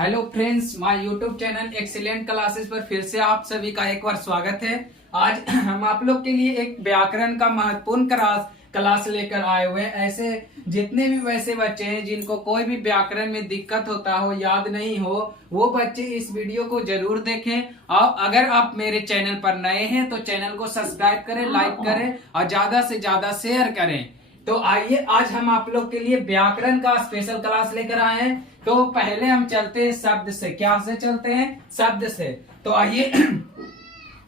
Hello friends, my YouTube channel excellent classes पर फिर से आप सभी का एक बार स्वागत है। आज हम आप लोग के लिए एक व्याकरण का महत्वपूर्ण क्लास लेकर आए हुए हैं। ऐसे जितने भी वैसे बच्चे हैं जिनको कोई भी व्याकरण में दिक्कत होता हो, याद नहीं हो, वो बच्चे इस वीडियो को जरूर देखें। और अगर आप मेरे चैनल पर नए हैं तो चैनल को सब्सक्राइब करें, लाइक करें और ज्यादा से ज्यादा शेयर करें। तो आइए आज हम आप लोग के लिए व्याकरण का स्पेशल क्लास लेकर आए हैं। तो पहले हम चलते हैं शब्द से। क्या से चलते हैं? शब्द से। तो आइए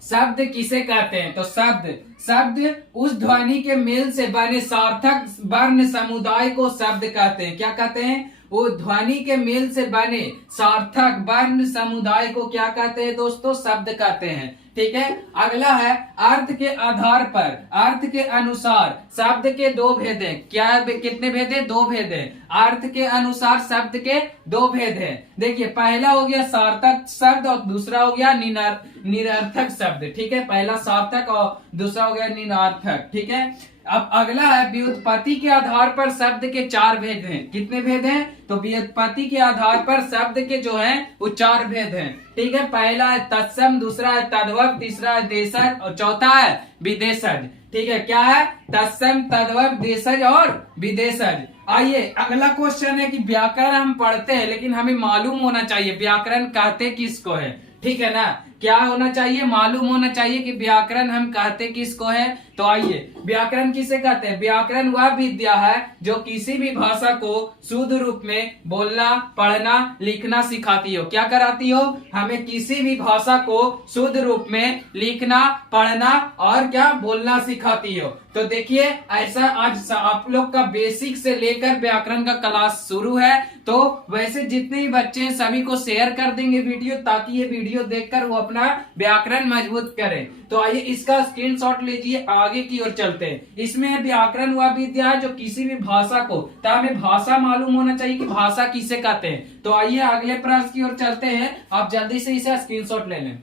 शब्द किसे कहते हैं? तो शब्द उस ध्वनि के मेल से बने सार्थक वर्ण समुदाय को शब्द कहते हैं। क्या कहते हैं? वो ध्वनि के मेल से बने सार्थक वर्ण समुदाय को क्या कहते हैं दोस्तों? शब्द कहते हैं। ठीक है। अगला है अर्थ के आधार पर, अर्थ के अनुसार शब्द के दो भेद हैं। क्या कितने भेद हैं? दो भेद हैं। अर्थ के अनुसार शब्द के दो भेद हैं। देखिए, पहला हो गया सार्थक शब्द और दूसरा हो गया निरर्थक शब्द। ठीक है, पहला सार्थक और दूसरा हो गया निरर्थक। ठीक है। अब अगला है व्युत्पत्ति के आधार पर शब्द के चार भेद हैं। कितने भेद हैं? तो व्युत्पत्ति के आधार पर शब्द के जो हैं वो चार भेद हैं। ठीक है। पहला है तत्सम, दूसरा है तद्भव, तीसरा है देशज और चौथा है विदेशज। ठीक है। क्या है? तत्सम, तद्भव, देशज और विदेशज। आइए अगला क्वेश्चन है कि व्याकरण हम पढ़ते हैं लेकिन हमें मालूम होना चाहिए व्याकरण कहते किसको है। ठीक है ना? क्या होना चाहिए? मालूम होना चाहिए कि व्याकरण हम कहते किसको है। तो आइए, व्याकरण किसे कहते हैं? व्याकरण वह विद्या है जो किसी भी भाषा को शुद्ध रूप में बोलना, पढ़ना, लिखना सिखाती हो। क्या कराती हो? हमें किसी भी भाषा को शुद्ध रूप में लिखना, पढ़ना और क्या बोलना सिखाती हो। तो देखिए, ऐसा आज आप लोग का बेसिक से लेकर व्याकरण का क्लास शुरू है। तो वैसे जितने भी बच्चे हैं सभी को शेयर कर देंगे वीडियो, ताकि ये वीडियो देखकर वो अपना व्याकरण मजबूत करें। तो आइए इसका स्क्रीनशॉट लीजिए, आगे की ओर चलते हैं। इसमें व्याकरण वह विद्या है जो किसी भी भाषा को, तो हमें भाषा मालूम होना चाहिए कि भाषा किसे कहते हैं। तो आइए अगले प्रश्न की ओर चलते हैं। आप जल्दी से इसे स्क्रीनशॉट ले लें।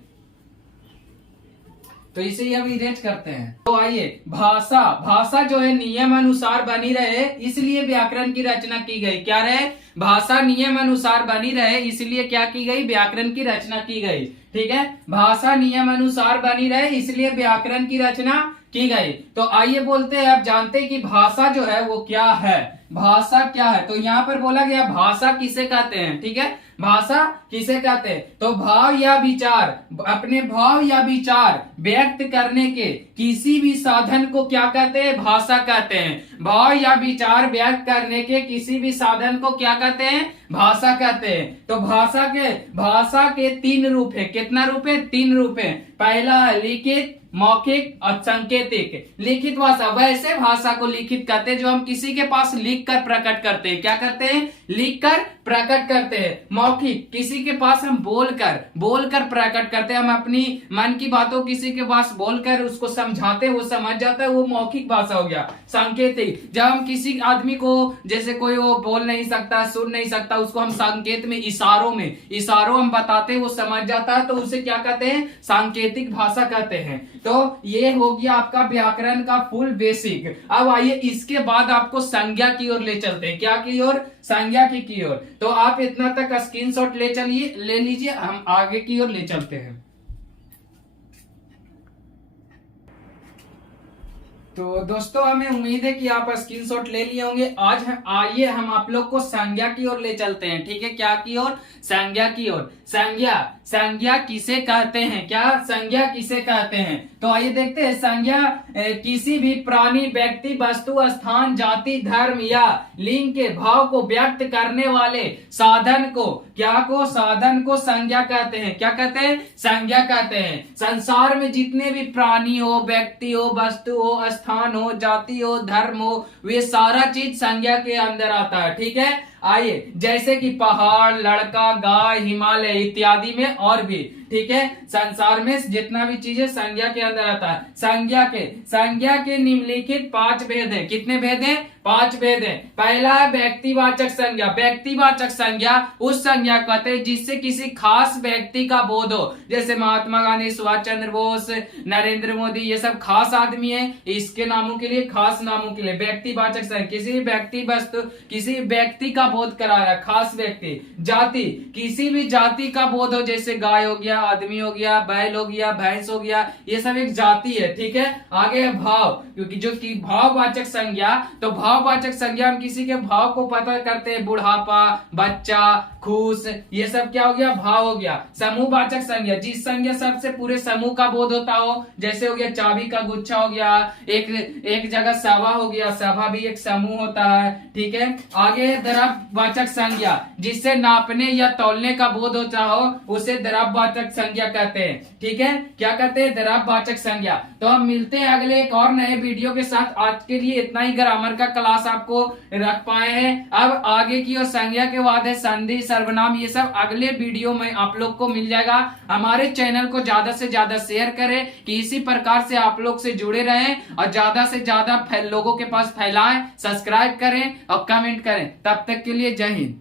तो इसे ही हम इरेज करते हैं। तो आइए, भाषा जो है नियम अनुसार बनी रहे इसलिए व्याकरण की रचना की गई। क्या रहे? भाषा नियम अनुसार बनी रहे इसलिए क्या की गई? व्याकरण की रचना की गई। ठीक है। भाषा नियम अनुसार बनी रहे इसलिए व्याकरण की रचना की गई। तो आइए बोलते हैं, आप जानते हैं कि भाषा जो है वो क्या है। भाषा क्या है? तो यहाँ पर बोला गया भाषा किसे कहते हैं। ठीक है। भाषा किसे कहते हैं? तो भाव या विचार, अपने भाव या विचार व्यक्त करने के किसी भी साधन को क्या कहते हैं? भाषा कहते हैं। भाव या विचार व्यक्त करने के किसी भी साधन को क्या कहते हैं? भाषा कहते हैं। तो भाषा के तीन रूप है। कितना रूप है? तीन रूप है। पहला है लिखित, मौखिक और सांकेतिक। लिखित भाषा, वैसे भाषा को लिखित कहते हैं जो हम किसी के पास लिख कर प्रकट करते हैं। क्या करते हैं? लिख कर प्रकट करते हैं। मौखिक, किसी के पास हम बोलकर प्रकट करते हैं। हम अपनी मन की बातों किसी के पास बोलकर उसको समझाते हैं, वो समझ जाता है, वो मौखिक भाषा हो गया। सांकेतिक, जब हम किसी आदमी को, जैसे कोई वो बोल नहीं सकता, सुन नहीं सकता, उसको हम संकेत में इशारों हम बताते हैं, वो समझ जाता है, तो उसे क्या कहते हैं? सांकेतिक भाषा कहते हैं। तो ये हो गया आपका व्याकरण का फुल बेसिक। अब आइए इसके बाद आपको संज्ञा की ओर ले चलते हैं। क्या की ओर? संज्ञा की ओर। तो आप इतना तक स्क्रीनशॉट ले लीजिए, हम आगे की ओर ले चलते हैं। तो दोस्तों, हमें उम्मीद है कि आप स्क्रीनशॉट ले लिए होंगे। आइए हम आप लोग को संज्ञा की ओर ले चलते हैं। ठीक है। क्या की ओर? संज्ञा की ओर। संज्ञा किसे कहते हैं? क्या संज्ञा किसे कहते हैं? तो आइए देखते हैं। संज्ञा किसी भी प्राणी, व्यक्ति, वस्तु, स्थान, जाति, धर्म या लिंग के भाव को व्यक्त करने वाले साधन को संज्ञा कहते हैं। क्या कहते हैं? संज्ञा कहते हैं। संसार में जितने भी प्राणी हो, व्यक्ति हो, वस्तु हो, स्थान हो, जाति हो, धर्म हो, वे सारा चीज संज्ञा के अंदर आता है। ठीक है। आइए, जैसे कि पहाड़, लड़का, गाय, हिमालय इत्यादि में और भी। ठीक है। संसार में जितना भी चीजें संज्ञा के अंदर आता है। संज्ञा के निम्नलिखित 5 भेद हैं। कितने भेद हैं? 5 भेद हैं। पहला है व्यक्तिवाचक संज्ञा। व्यक्तिवाचक संज्ञा उस संज्ञा कहते हैं जिससे किसी खास व्यक्ति का बोध हो। जैसे महात्मा गांधी, सुभाष चंद्र बोस, नरेंद्र मोदी, ये सब खास आदमी है, इसके नामों के लिए, खास नामों के लिए व्यक्तिवाचक संज्ञा। किसी व्यक्ति, वस्तु, किसी व्यक्ति का बोध करा रहा है। खास व्यक्ति, जाति, किसी भी जाति का बोध हो, जैसे गाय हो गया, आदमी हो गया, बैल हो गया, भैंस हो गया, ये सब एक जाति है। ठीक है, आगे है भाव, क्योंकि जो कि भाववाचक संज्ञा, तो भाववाचक संज्ञा हम किसी के भाव को पता करते हैं, बुढ़ापा, बच्चा, खुश, ये सब क्या हो गया, भाव हो गया। समूहवाचक संज्ञा, जिस संज्ञा सबसे पूरे समूह का बोध होता हो, जैसे हो गया चाबी का गुच्छा हो गया, एक जगह सभा हो गया, सभा भी एक समूह होता है। ठीक है, आगे द्रव्यवाचक संज्ञा, जिससे नापने या तौलने का बोध होता हो, उसे द्रव्यवाचक संज्ञा कहते हैं। ठीक है, क्या कहते हैं, द्रव्यवाचक संज्ञा। तो हम मिलते हैं अगले एक और नए वीडियो के साथ। आज के लिए इतना ही ग्रामर का क्लास आपको रख पाए हैं। अब आगे की और संज्ञा के बाद है संधि, सर्वनाम, ये सब अगले वीडियो में आप लोग को मिल जाएगा। हमारे चैनल को ज्यादा से ज्यादा शेयर करें कि इसी प्रकार से आप लोग से जुड़े रहें और ज्यादा से ज्यादा लोगों के पास फैलाएं। सब्सक्राइब करें और कमेंट करें। तब तक के लिए जय हिंद।